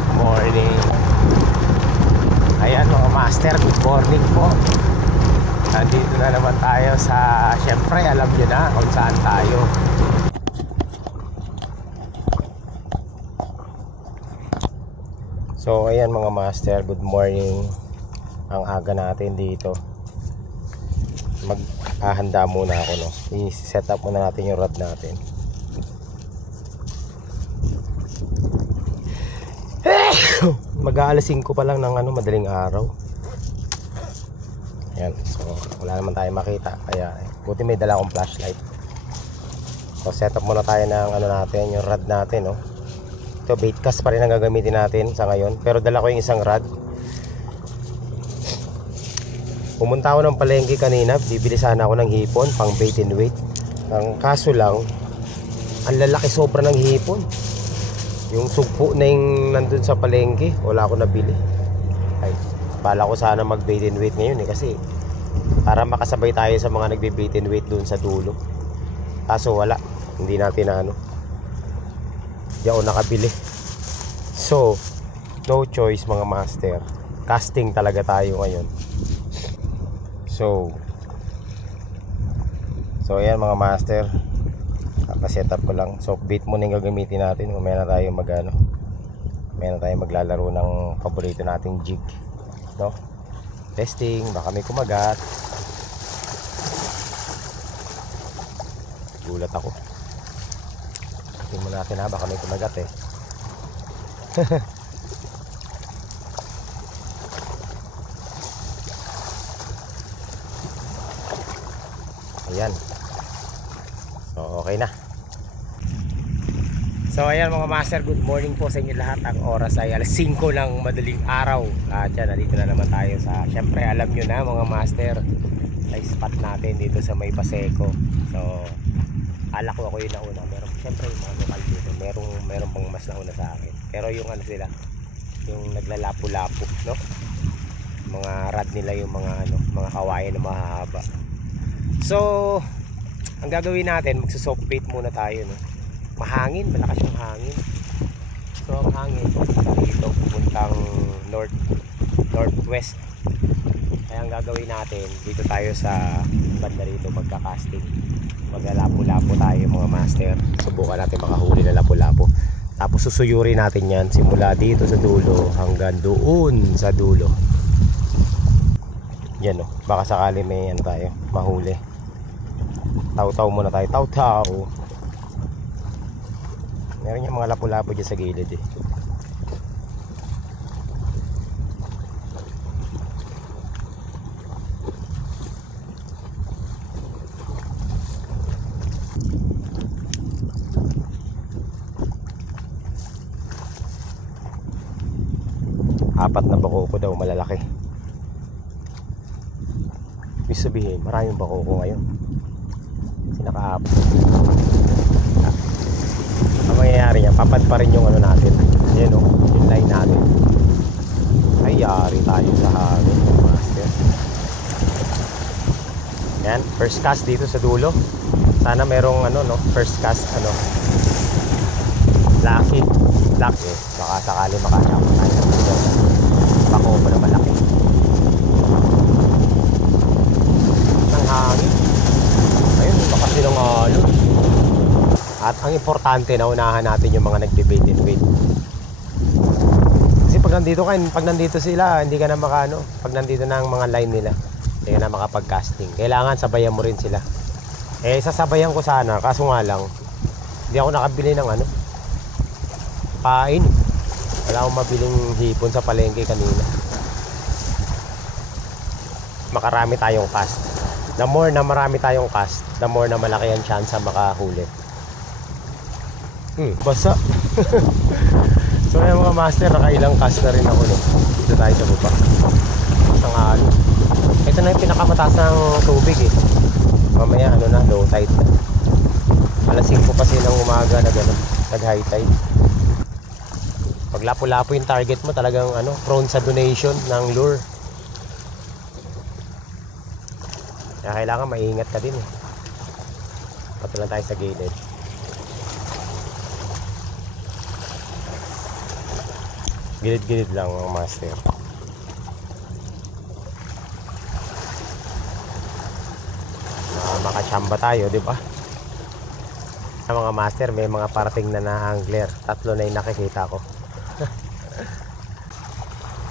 good morning. Ayan mga master, good morning po. Nandito na naman tayo sa, syempre alam nyo na kung saan tayo. So ayan mga master, good morning. Ang aga natin dito. Maghahanda muna ako, no. I-set up muna natin yung rod natin. Mag-aalas 5 pa lang ng madaling araw. Ayan, so wala naman tayo makita, kaya buti may dala akong flashlight. So set up muna tayo ng natin, yung rod natin, no. Ito bait cast pa rin ang gagamitin natin sa ngayon, pero dala ko yung isang rod. Pumunta ako ng palengke kanina, bibili sana ako ng hipon pang bait and weight. Ang kaso lang, ang lalaki sobra ng hipon. Yung sugpo na yung nandun sa palengke, wala ako nabili. Ay, bala ko sana mag bait and weight ngayon kasi para makasabay tayo sa mga nagbe bait and weight dun sa dulo. Kaso wala, hindi natin di ako nakabili. So no choice mga master, casting talaga tayo ngayon. So ayan mga master, kaka-setup ko lang. So bait muna yung gagamitin natin. Mamaya na tayo mamaya na tayo maglalaro ng paborito nating jig, no? Testing, baka may kumagat. Gulat ako. Tingnan natin baka may kumagat eh. Ayan. So okay na. So ayan mga master, good morning po sa inyo lahat. Ang oras ay alas 5 ng madaling araw. At yan, nandito na naman tayo sa, syempre alam nyo na mga master, ay spot natin dito sa May Paseco. So alak ko ako yung nauna. Meron, syempre yung mga lokal dito, meron pang mas nauna sa akin. Pero yung sila, yung naglalapu-lapu, no? Mga rad nila, yung mga kawayan na mahahaba. So ang gagawin natin, magsusoak bait muna tayo, no? Mahangin, malakas yung hangin. So ang hangin dito pupuntang northwest. Kaya ang gagawin natin, dito tayo sa banda rito magka-casting. Maglalapu-lapu tayo mga master. Subukan natin makahuli na lapu-lapu. Tapos susuyurin natin yan simula dito sa dulo hanggang doon sa dulo. Yan, no, baka sakali may tayo mahuli. Taw-taw muna tayo, taw-taw. Meron yung mga lapu-lapu dyan sa gilid eh. Apat na bakoko daw, malalaki. Ibig sabihin, maraming bakoko ngayon. Kasi naka-apat. Ang mangyayari niya, papad pa rin yung natin. Ayan o, yung line natin. Ay, yari tayo sa hangin, master. Yan, first cast dito sa dulo. Sana merong first cast lucky. Baka sakali makasama tayo ng dito. Bako pa na malaki. Ang hangin. Ayun, baka sinangalo. At ang importante, naunahan natin yung mga nagbe-bait and weight. Kasi pag nandito sila, hindi ka na pag nandito na ang mga line nila, hindi ka na makapag-casting. Kailangan sabayan mo rin sila. Sasabayan ko sana, kaso nga lang, hindi ako nakabili ng pain. Wala akong mabiling hipon sa palengke kanina. Makarami tayong cast. The more na marami tayong cast, the more na malaki ang chance makahuli. Basa. So yung mga master, nakailang cast na rin ako, no? Dito tayo sa baba. Ang halo. Ito na yung pinakamataas ng tubig eh. Mamaya low tide na. Alas 5 kasi ng umaga nag high tide. Pag lapu-lapu yung target mo, talagang prone sa donation ng lure. Kaya kailangan maingat ka din eh. Pati lang tayo sa gilid. Gilid-gilid lang mga master. Makachamba tayo, di ba? Mga master, may mga parating na angler. 3 na yung nakikita ko.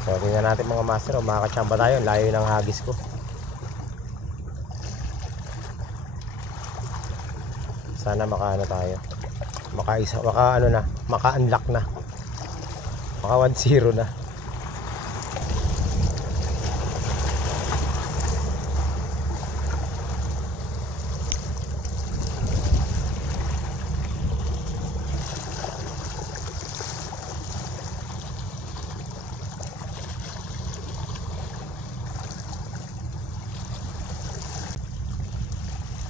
So tingnan natin mga master, makakachamba tayo. Layo ng hagis ko. Sana makaano tayo, maka-unlock na, maka 1-0 na.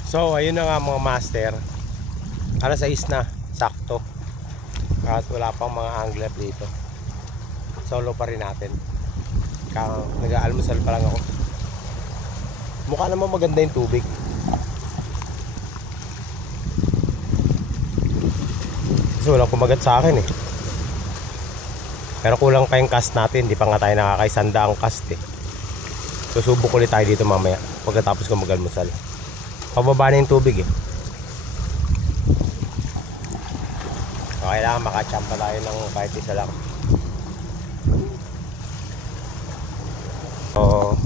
So ayun na nga mga master, alas 6 na, sakto. Kahit wala pang mga angler dito, solo pa rin natin. Nag-aalmusal pa lang ako. Mukha naman maganda yung tubig. Kasi walang kumagat sa akin eh. Pero kulang pa yung cast natin, di pa nga tayo nakakaisanda ang cast eh. Susubok ulit tayo dito mamaya pagkatapos ko mag-almusal. Pababa na yung tubig eh. So, kailangan makachampa tayo ng kahit isa lang. So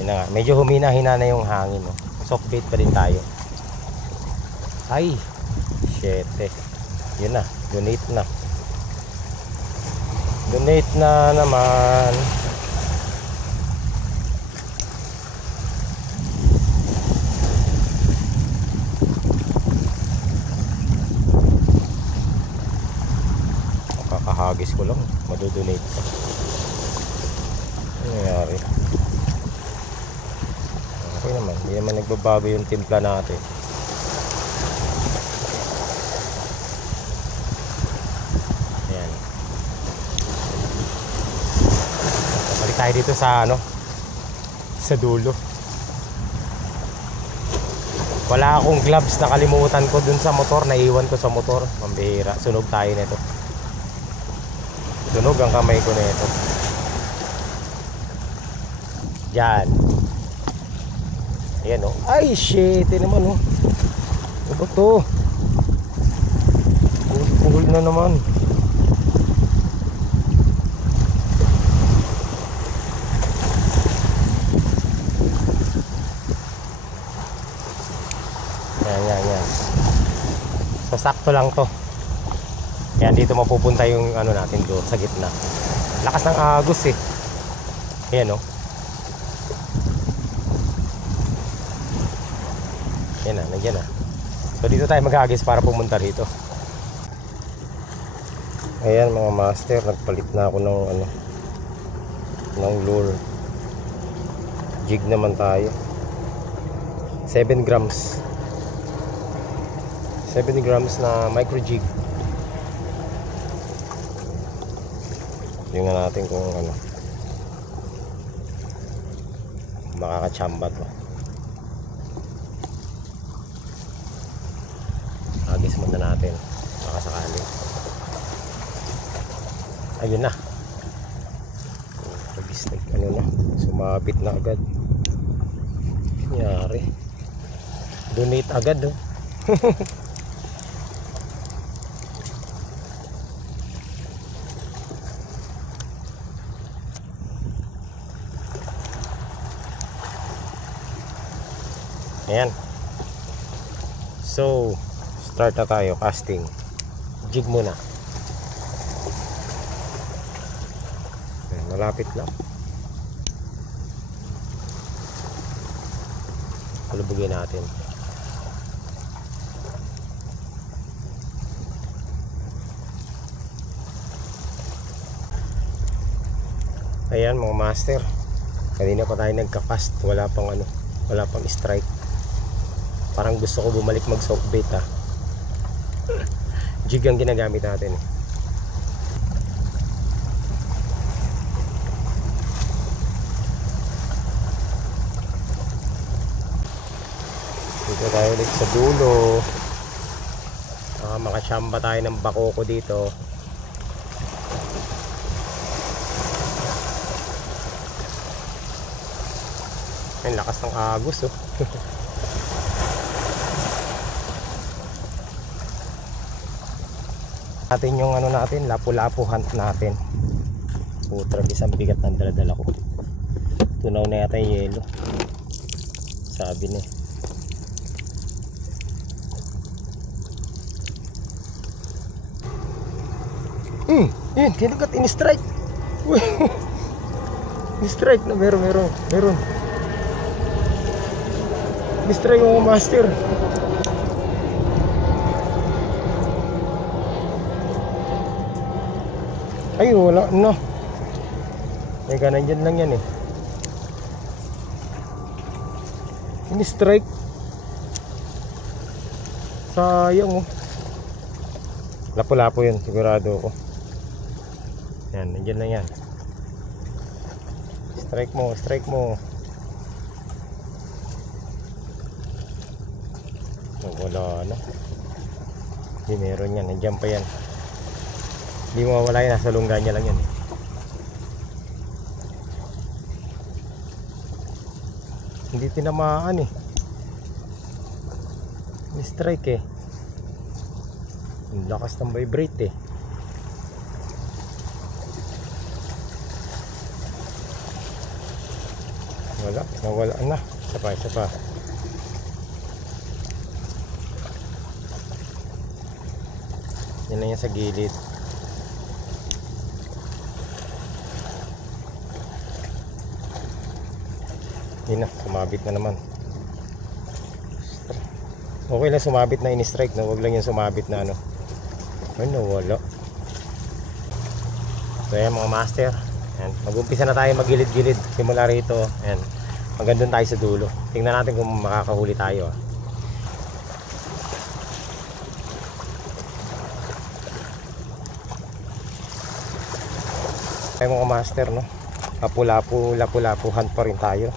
yun na nga, medyo humina-hina na yung hangin, no? Soft bait pa din tayo. Ay shit eh. Yun na, donate na. Donate na naman. Kakahagis ko lang, madodonate pa. Ano nangyari? Okay naman, hindi naman nagbabago yung timpla natin. Ayan. Balik tayo dito sa sa dulo. Wala akong gloves, nakalimutan ko dun sa motor, naiwan ko sa motor. Pambihira, sunog tayo nito. Sunog ang kamay ko nito. Yan. Ayan o. Ay shit, naman o. Ano ba to? Pungol na naman. Yan. So sakto lang to. Yan, dito mapupunta yung natin doon sa gitna. Lakas ng agos eh. Ayan o. Yan na, nandiyan na. So dito tayo mag-agis para pumunta rito. Ayan mga master, nagpalit na ako ng lure. Jig naman tayo. 7 grams. 7 grams na micro jig. Tingnan natin kung makakachamba to. Agis muna natin baka sakali. Ayun na. Sumabit na agad. Nangyari. Donate agad oh. Ayan. So start na tayo casting. Jig muna. Ayan, malapit lang. Palubugin natin. Ayan mga master, kanina pa tayo nagka-cast, wala pang strike. Parang gusto ko bumalik mag soft bait ah. Jig ang ginagamit natin eh. Dito tayo ulit sa dulo. Makachamba tayo ng bakoko dito. Ang lakas ng agos oh. Natin yung ano natin, lapu-lapu hunt natin. Putra, isang bigat ng daladala ko. Tunaw na yata yung yelo. Sabi niya. Yun, kinugat, in-strike. In-strike na, meron. In-strike yung master. Ay, wala na. Teka, nandyan lang yan eh. In-strike. Sayang oh. Lapu-lapu yun, sigurado ako. Yan, nandyan lang yan. Strike mo. Oh, wala na. Hindi, meron yan, nandyan pa yan. Hindi mo mawala yan, nasa lungga niya lang yan eh. Hindi tinamaan eh. Strike eh. Ang lakas ng vibrate eh. Nawala na. Isa pa. Yan lang yan sa gilid. Yun na, sumabit na naman. Okay lang sumabit na in-strike, no? Huwag lang yung sumabit na ano. Ay, nawala. So yan mga master, mag-umpisa na tayo magilid-gilid simula rito. Ayan, hanggang doon tayo sa dulo. Tingnan natin kung makakahuli tayo. Tayo mga master, no? Lapu-lapuhan pa rin tayo.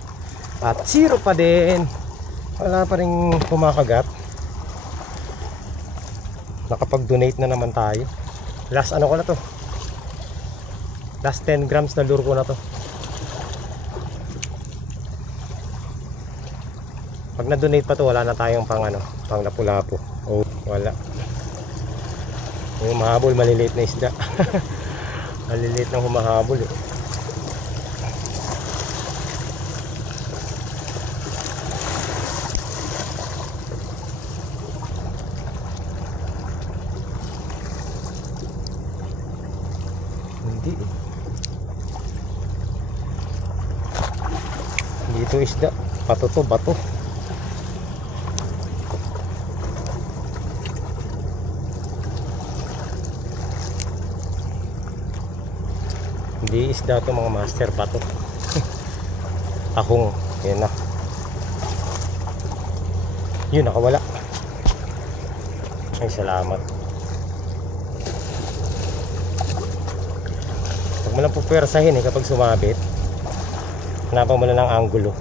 At zero pa din. Wala pa rin kumakagat. Nakapag-donate na naman tayo. Last ano ko na to, last 10 grams na lure ko na to. Pag na-donate pa to, wala na tayong pang lapu-lapu. Oh, wala. Yung mahabol, maliliit na isda. Maliliit ng humahabol eh. Dito isda, bato. Hindi isda to mga master, bato. Tahong, yan na. Yun, nakawala. Ay, salamat. Huwag mo lang pupwersahin kapag sumabit. Hanapan mo na ng anggulo.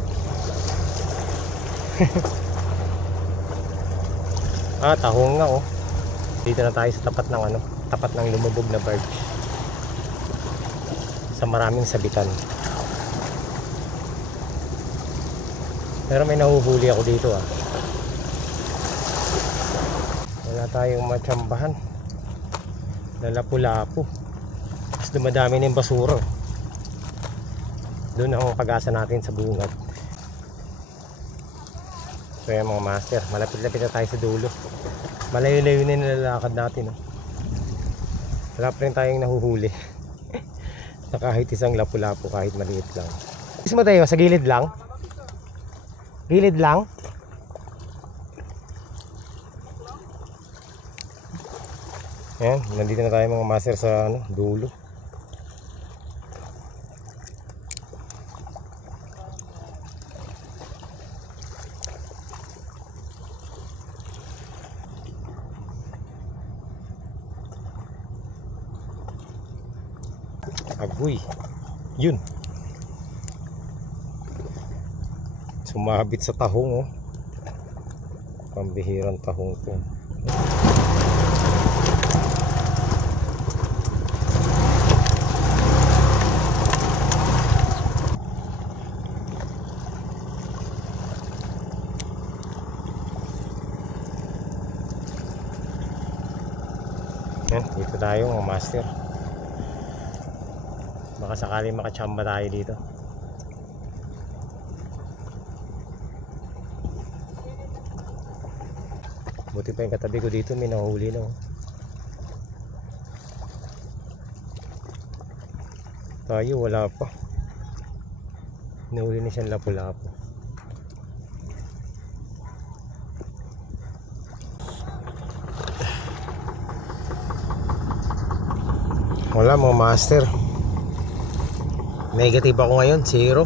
Tahong nga oh. Dito na tayo sa tapat ng lumubog na bird. Sa maraming sabitan. Pero may nahuhuli ako dito ah. Wala tayong matsambahan. Lalapu-lapu. Mas dumadami na yung basura. Doon ang pag-asa natin sa bungad. So yan mga master, malapit-lapit na tayo sa dulo. Malayo-layo na yung nilalakad natin oh. Wala pa rin tayong nahuhuli. Na kahit isang lapu-lapu, kahit maliit lang. Ismo tayo, sa gilid lang. Gilid lang. Yan, nandito na tayo mga master sa dulo. Agoy, yun, sumabit sa tahong oh. Pambihirang tahong to. Yan, dito tayo mga master. Baka sakali makachamba tayo dito. Buti pa yung katabi ko dito, may nahuli na. Tayo wala pa. Nahuli na siyang lapu-lapu. Wala mga master. Negative ako ngayon, 0.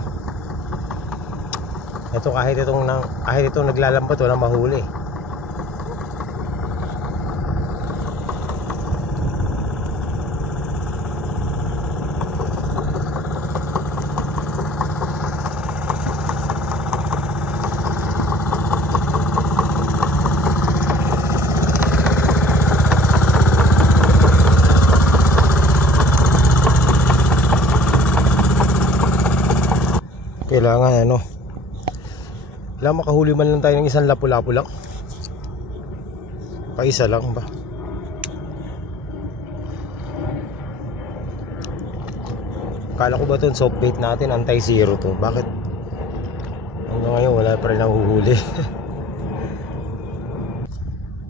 Ito kahit itong naglalambat walang mahuli. Kailangan makahuli man lang tayo ng isang lapu-lapu lang. Paisa lang ba? Kala ko ba itong soft bait natin anti-zero to? Bakit hanggang ngayon wala pa rin nahuhuli?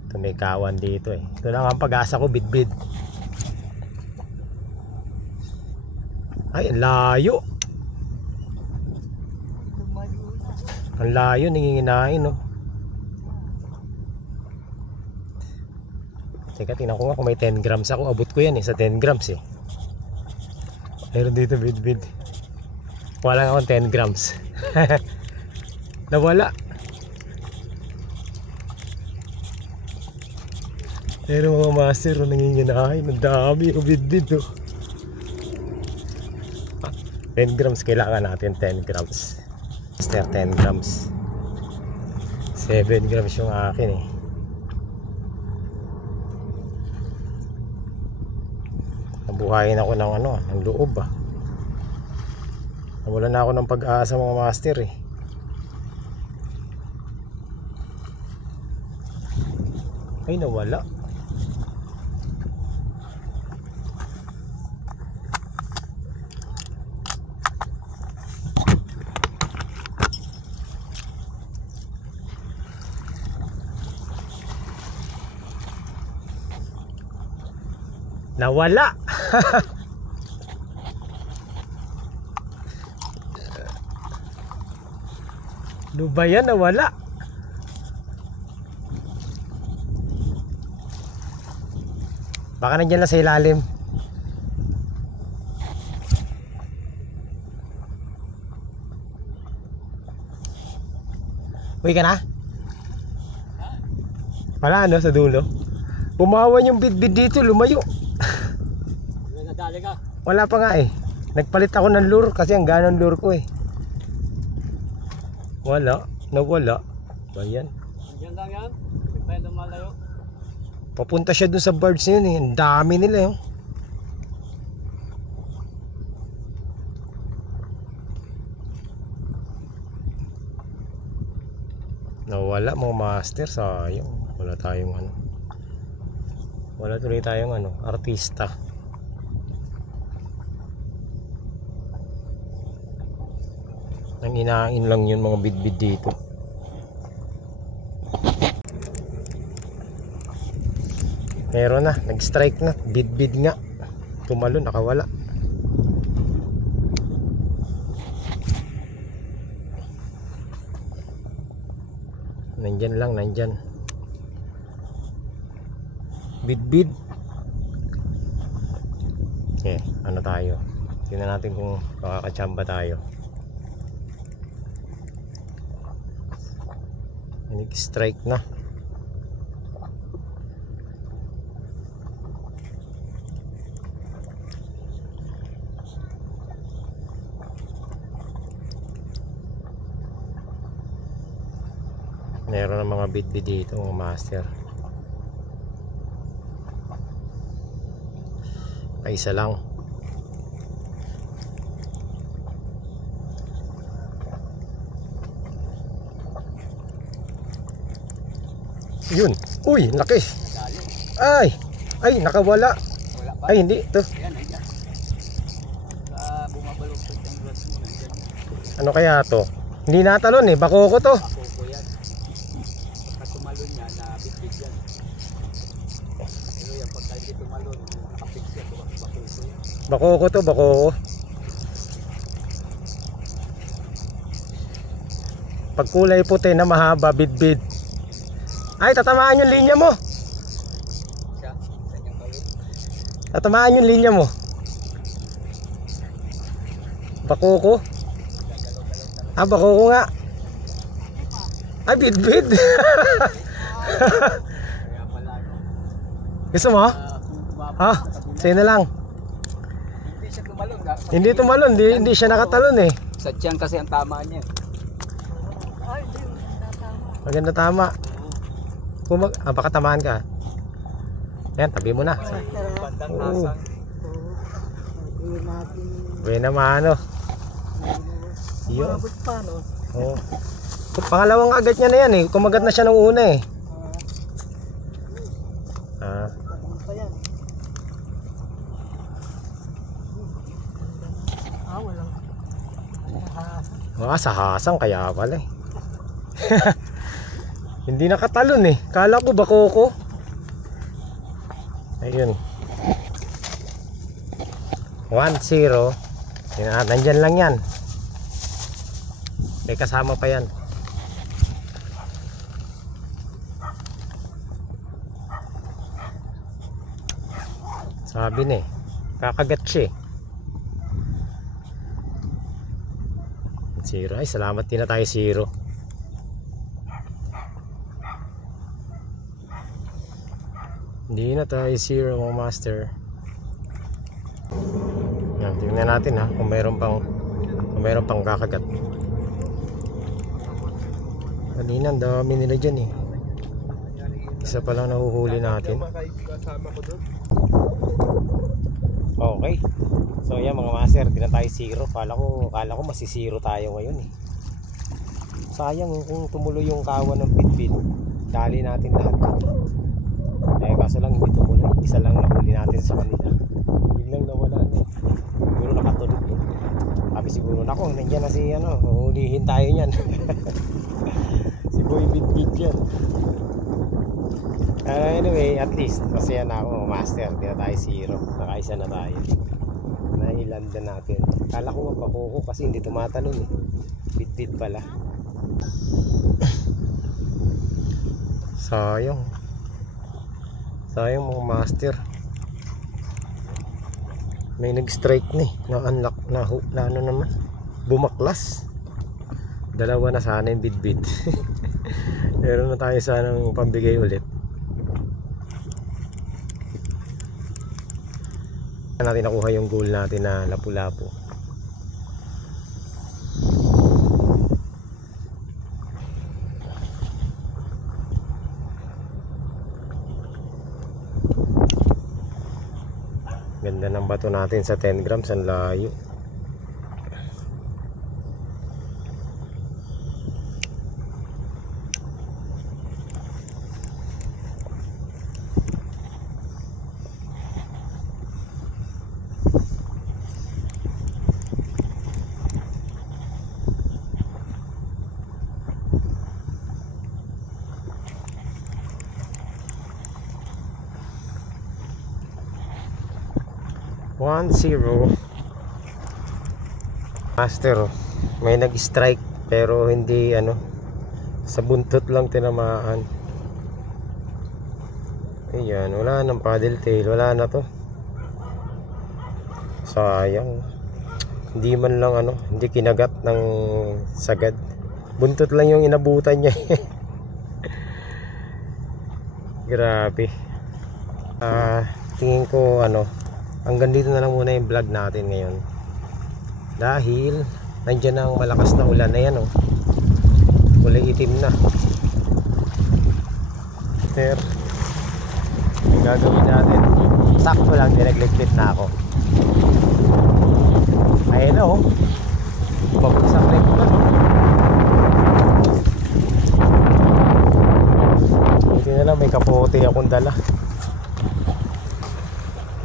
Ito may kawan dito eh. Ito lang ang pag-asa ko, bidbid. Ay, layo. Ang layo, nanginginain no. Teka, tingnan ko nga kung may 10 grams ako. Abot ko yan sa 10 grams eh. Meron dito bid. Wala akong 10 grams. Nawala. Pero mga master, nanginginain. Ang dami yung bid oh. 10 grams kailangan natin, 10 grams. Master, 10 grams. 7 grams yung akin eh. Nabuhayin ako ng ng loob ah. Nawala na ako ng pag-asa mga master eh. Ay, nawala. Nawala. Ano ba yan? Nawala. Baka nandiyan lang sa ilalim. Uy ka na? Wala sa dulo. Bumawan yung bidbid dito, lumayo. Nadali ka? Wala pa nga eh. Nagpalit ako ng lure kasi ang gana ng lure ko eh. Wala, nawala. Ba yan? Diyan lang yan? Hindi pa yan lumalayo? Papunta siya dun sa birds na yun eh. Ang dami nila yun. Nawala mga master, sayang. Wala tayong wala tuloy tayong artista. Nang inain lang yun mga bidbid dito. Meron na, nag-strike na, bidbid nga. Tumalon, nakawala. Nandyan lang, nandyan. Bidbid. Okay, tayo? Tingnan natin kung makakachamba tayo. Nag-strike na. Meron ng mga bidbid dito mga master. Ay, isa lang. Yun. Uy, laki. Ay. Ay, nakawala. Wala pa. Ay, hindi. Ito. Ayan, ayan. Bumabaluktot yung glass mo. Nandyan yan. Ano kaya to? Hindi natalon eh. Bako ko to. Ako ko yan. Pagka tumalon niya, nabitbit yan. Pero yan, pagka hindi tumalon, nakapix yan. Bako ko yan. Bako ko to. Bako ko. Pag kulay puti na mahaba, bidbid. Ay, tatamaan yung linya mo. Siya, kanyang gawin. Tatamaan yung linya mo. Bako ko. Ah, bako ko nga. Ay, bidbid. Kaya pala, no? Gusto mo? Kung tumama Ha? sa kabila, Sa'yo na lang. hindi siya tumalon. Hindi tumalon. Hindi siya nakatalon eh. Sa tiyan kasi ang tama niya. Maganda tama. Baka tamaan ka. Yan, tabi mo na. Bandang Oo. hasang. Buena mano. Yun. Oo. Pangalawang agat niya na yan eh. Kumagat na siya nung una eh. Ah. Sa hasang kaya pala eh. Hindi nakatalon eh. Kala ko bako ko. Ayun. 1-0. Nandyan lang yan. May kasama pa yan. Sabi na eh. Kakagat siya eh. 0. Ay, salamat din na tayo 0. Hindi na tayo 0 mga master. Yan, tingnan natin ha kung mayroon pang kakagat. Kanina ang dami nila dyan eh. Isa pa lang nahuhuli natin. Okay. So yan mga master, di na tayo 0. Kala ko masi 0 tayo ngayon eh. Sayang kung tumuloy yung kawan ng bitbit. Dali natin lahat. Eh kaso lang hindi tumuloy. Isa lang nahuli natin sa kanila. Biglang nawala na. Siguro nakatulog eh. Sabi siguro nako, nandiyan na si hulihin tayo niyan. Si Boy Bitbit yan. Anyway, at least masaya na ako master. Di na tayo 0. Nakaisa na tayo. Nailanda natin. Kala ko mabako ko kasi hindi tumatalon eh. Bitbit pala. Sayang mga master. May nag-strike na eh. Na-unlock na ano naman. Bumaklas. Dalawa na sana yung bitbit. Meron na tayo sanang pambigay ulit. Natin nakuha yung goal natin na lapu-lapu. Ganda ng bato natin sa 10 grams, ang layo. One zero. Master, may nag-strike pero hindi sa buntot lang tinamaan. Ayan, wala nang paddle tail, wala na to. Sayang. Hindi man lang hindi kinagat ng sagad. Buntot lang yung inabutan niya. Grabe. Tingin ko hanggang dito na lang muna yung vlog natin ngayon. Dahil nandiyan ang malakas na ulan na yan kulay itim na. Pero yung gagawin natin, sakto lang dinagligpit na ako. Ayun babagsak na ito. Hindi na lang, may kapote akong dala.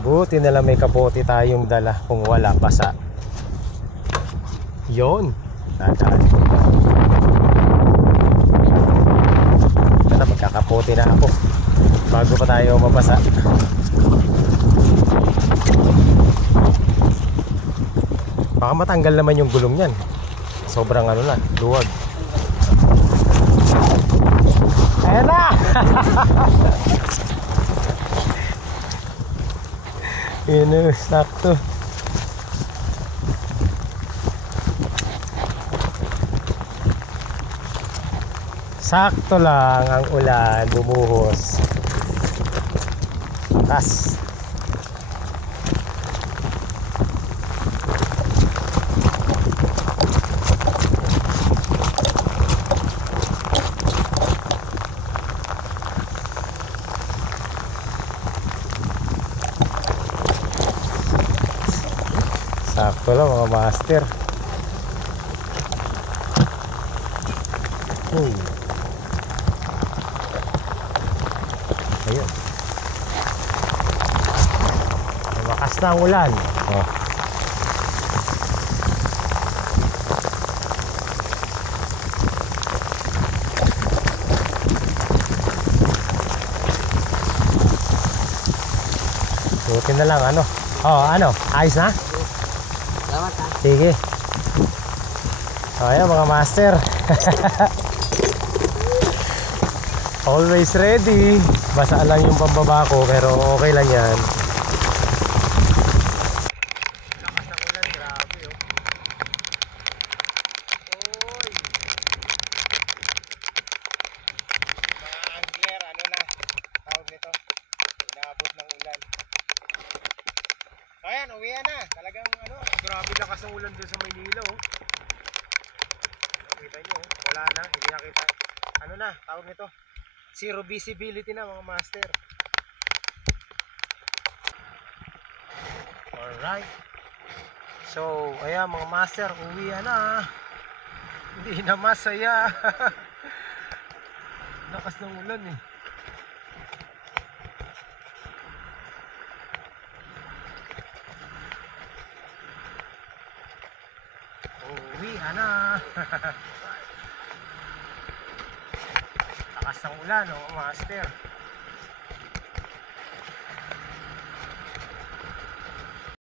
Buti na lang may kapote tayong dala. Kung wala, basa. Yun. Dadaan. Ito, magkakapote na ako bago pa tayo mabasa. Baka matanggal naman yung gulong yan. Sobrang ano na, luwag. Ayan na! Yun o, sakto. Sakto lang ang ulan, bumuhos. Tas. Sakto lang mga master. Ayun. Lumakas na ang ulan. Oh. Buti na lang ano. Oh, ano? Ayos na? Salamat ha. Sige. Ayan mga master. Always ready. Basa lang yung pambaba ko pero okay lang yan. Lakas ng ulan, grabe oh. Oy. Mga angler, ano na tawag nito? Inaabot ng ulan. Ayan, uwian na. Talagang ano, grabe lakas ng ulan doon sa Maynila oh. Kita nyo, wala na, hindi nakita. Ano na, tawag nito? Zero visibility na mga master. Alright. So, ayan mga master, uwi na. Hindi na masaya. Lakas ng ulan eh. Uwi na. Lakas ng ulan, oh, master.